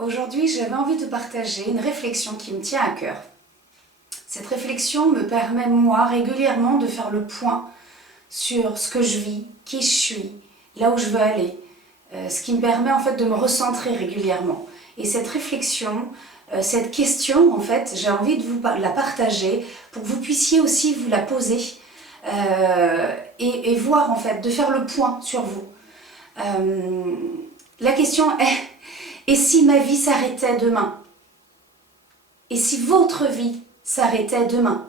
Aujourd'hui, j'avais envie de partager une réflexion qui me tient à cœur. Cette réflexion me permet, moi, régulièrement de faire le point sur ce que je vis, qui je suis, là où je veux aller, ce qui me permet en fait de me recentrer régulièrement. Et cette réflexion, cette question, en fait, j'ai envie de vous la partager pour que vous puissiez aussi vous la poser et voir, en fait, de faire le point sur vous. La question est, et si ma vie s'arrêtait demain? Et si votre vie s'arrêtait demain?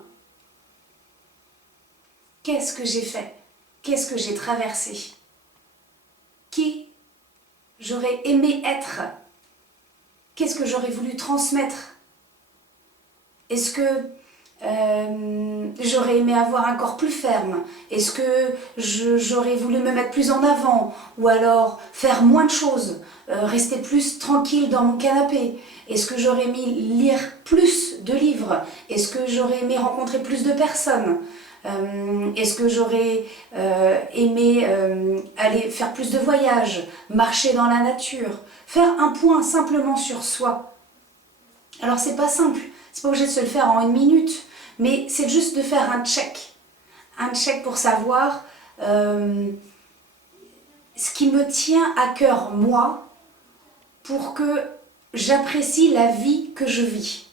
Qu'est-ce que j'ai fait? Qu'est-ce que j'ai traversé? Qui j'aurais aimé être? Qu'est-ce que j'aurais voulu transmettre? Est-ce que j'aurais aimé avoir un corps plus ferme? Est-ce que j'aurais voulu me mettre plus en avant? Ou alors faire moins de choses? Rester plus tranquille dans mon canapé? Est-ce que j'aurais aimé lire plus de livres? Est-ce que j'aurais aimé rencontrer plus de personnes? Est-ce que j'aurais aimé aller faire plus de voyages, marcher dans la nature, faire un point simplement sur soi? Alors c'est pas simple, c'est pas obligé de se le faire en une minute, mais c'est juste de faire un check pour savoir ce qui me tient à cœur moi, pour que j'apprécie la vie que je vis.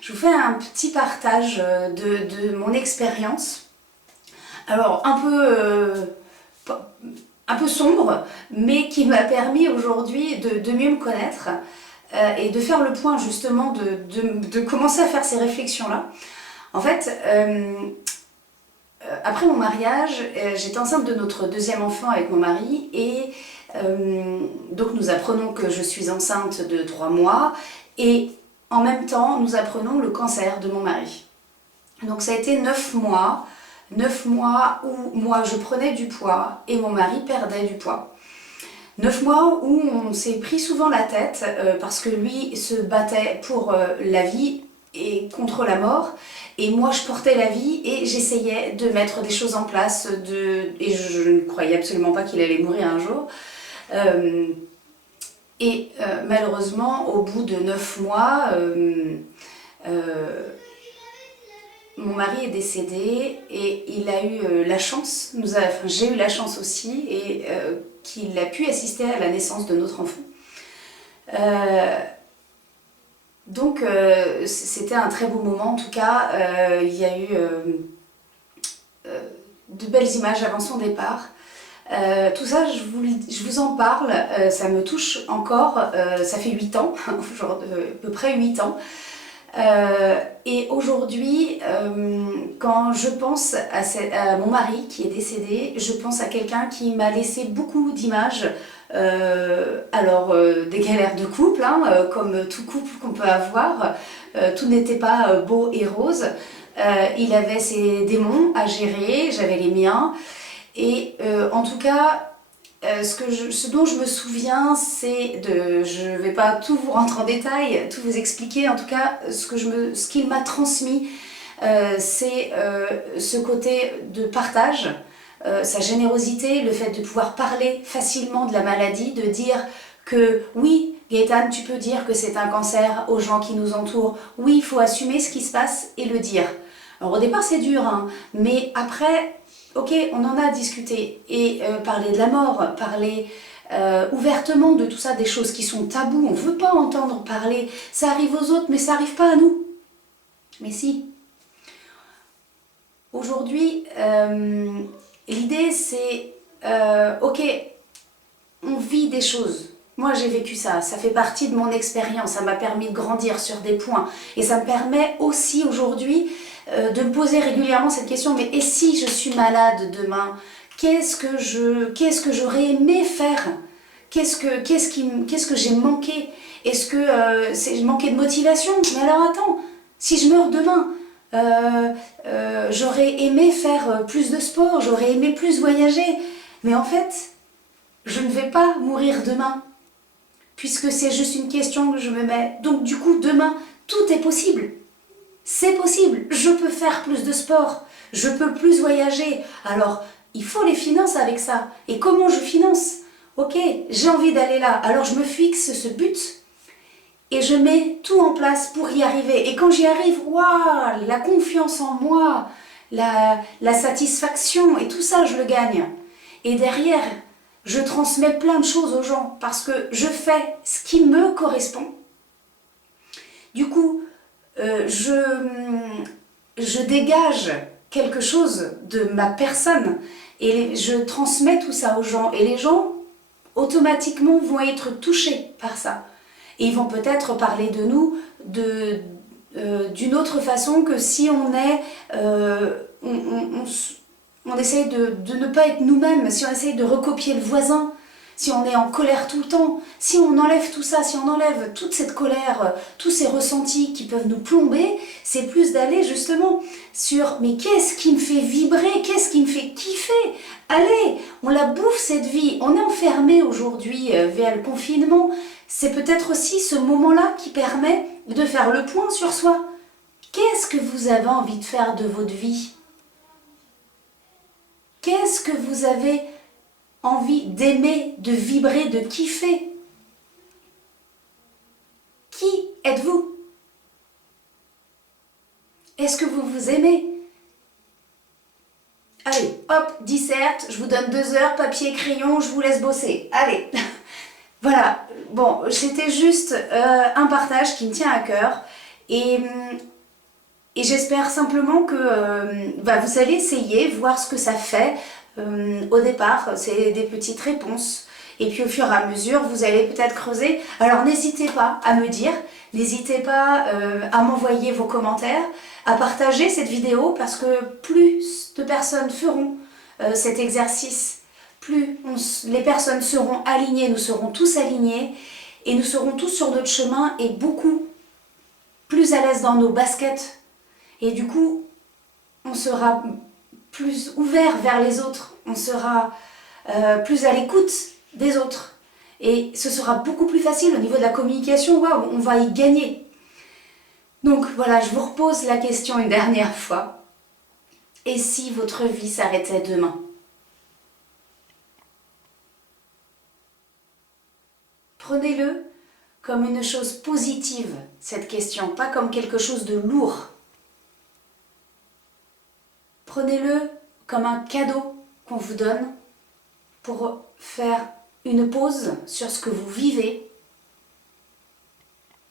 Je vous fais un petit partage de mon expérience. Alors, un peu sombre, mais qui m'a permis aujourd'hui de mieux me connaître et de faire le point justement, de commencer à faire ces réflexions-là. En fait, après mon mariage, j'étais enceinte de notre deuxième enfant avec mon mari et donc nous apprenons que je suis enceinte de 3 mois et en même temps, nous apprenons le cancer de mon mari. Donc ça a été 9 mois où moi je prenais du poids et mon mari perdait du poids. 9 mois où on s'est pris souvent la tête parce que lui se battait pour la vie et contre la mort. Et moi je portais la vie et j'essayais de mettre des choses en place et je ne croyais absolument pas qu'il allait mourir un jour. Malheureusement, au bout de 9 mois, mon mari est décédé et il a eu la chance, j'ai eu la chance aussi, et qu'il a pu assister à la naissance de notre enfant. Donc c'était un très beau moment, en tout cas. Il y a eu de belles images avant son départ. Tout ça, je vous en parle, ça me touche encore, ça fait 8 ans, genre à peu près 8 ans. Et aujourd'hui, quand je pense à mon mari qui est décédé, je pense à quelqu'un qui m'a laissé beaucoup d'images. Des galères de couple, comme tout couple qu'on peut avoir, tout n'était pas beau et rose. Il avait ses démons à gérer, j'avais les miens. Et en tout cas, ce dont je me souviens, c'est je ne vais pas tout vous rentrer en détail, tout vous expliquer, en tout cas, ce qu'il m'a transmis, c'est ce côté de partage, sa générosité, le fait de pouvoir parler facilement de la maladie, de dire que oui, Gaëtane, tu peux dire que c'est un cancer aux gens qui nous entourent, oui, il faut assumer ce qui se passe et le dire. Alors au départ c'est dur, mais après, ok, on en a discuté, et parler de la mort, parler ouvertement de tout ça, des choses qui sont tabous, on ne veut pas entendre parler, ça arrive aux autres, mais ça n'arrive pas à nous. Mais si. Aujourd'hui, l'idée c'est, ok, on vit des choses. Moi j'ai vécu ça fait partie de mon expérience, ça m'a permis de grandir sur des points, et ça me permet aussi aujourd'hui de me poser régulièrement cette question, mais et si je suis malade demain? Qu'est-ce que j'aurais aimé faire? Qu'est-ce que j'ai manqué? Est-ce que j'ai manqué de motivation? Mais alors attends, si je meurs demain, j'aurais aimé faire plus de sport, j'aurais aimé plus voyager, mais en fait, je ne vais pas mourir demain, puisque c'est juste une question que je me mets. Donc du coup, demain, tout est possible. C'est possible, je peux faire plus de sport, je peux plus voyager. Alors, il faut les finances avec ça. Et comment je finance? Ok, j'ai envie d'aller là, alors je me fixe ce but. et je mets tout en place pour y arriver. Et quand j'y arrive, waouh, la confiance en moi, la satisfaction et tout ça, je le gagne. Et derrière, je transmets plein de choses aux gens parce que je fais ce qui me correspond. Du coup, je dégage quelque chose de ma personne et je transmets tout ça aux gens. Et les gens, automatiquement, vont être touchés par ça. Et ils vont peut-être parler de nous d'une autre façon que si on est... on essaye de ne pas être nous-mêmes, si on essaye de recopier le voisin, si on est en colère tout le temps, si on enlève tout ça, si on enlève toute cette colère, tous ces ressentis qui peuvent nous plomber, c'est plus d'aller justement sur mais qu'est-ce qui me fait vibrer, qu'est-ce qui me fait kiffer? Allez, on la bouffe cette vie, on est enfermé aujourd'hui via le confinement, c'est peut-être aussi ce moment-là qui permet de faire le point sur soi. Qu'est-ce que vous avez envie de faire de votre vie? Qu'est-ce que vous avez envie d'aimer, de vibrer, de kiffer? Qui êtes-vous? Est-ce que vous vous aimez? Allez, hop, disserte, je vous donne 2 heures, papier, crayon, je vous laisse bosser. Allez. Voilà, bon, c'était juste un partage qui me tient à cœur et j'espère simplement que vous allez essayer, voir ce que ça fait. Au départ, c'est des petites réponses et puis au fur et à mesure, vous allez peut-être creuser. Alors n'hésitez pas à me dire, n'hésitez pas à m'envoyer vos commentaires, à partager cette vidéo parce que plus de personnes feront cet exercice, plus les personnes seront alignées, nous serons tous alignés et nous serons tous sur notre chemin et beaucoup plus à l'aise dans nos baskets. Et du coup, on sera plus ouvert vers les autres, on sera plus à l'écoute des autres. Et ce sera beaucoup plus facile au niveau de la communication, waouh, on va y gagner. Donc voilà, je vous repose la question une dernière fois. Et si votre vie s'arrêtait demain ? Prenez-le comme une chose positive, cette question, pas comme quelque chose de lourd. Prenez-le comme un cadeau qu'on vous donne pour faire une pause sur ce que vous vivez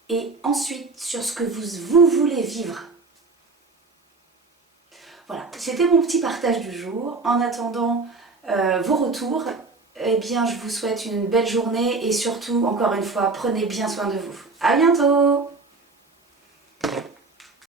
et ensuite sur ce que vous voulez vivre. Voilà, c'était mon petit partage du jour. En attendant vos retours, eh bien, je vous souhaite une belle journée et surtout, encore une fois, prenez bien soin de vous. À bientôt!